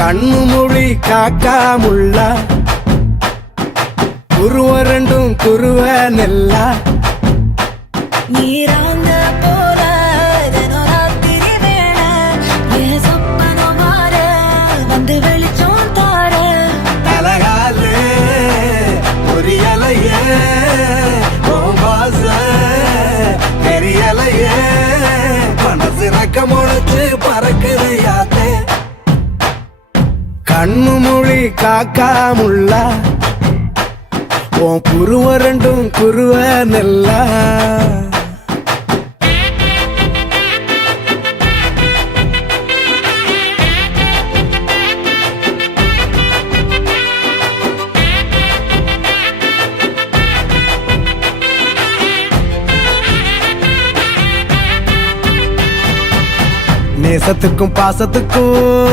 கண்ணு மொழி காக்காமுள்ள குருவ ரெண்டும் குருவ நெல்லா நீராங்க போல தினராத்திரி வேண என் சொப்பனம் மாற வந்து வெளிச்சம் தார தலகாலே பொரியலையே ஓம்பாச பெரியலையே மனசு ரக்க முளைச்சு பறக்குது யாத்தே கண்ணு மொழி காக்காமுள்ள உன் குருவ ரெண்டும் குருவ நெல்லா நேசத்துக்கும் பாசத்துக்கும்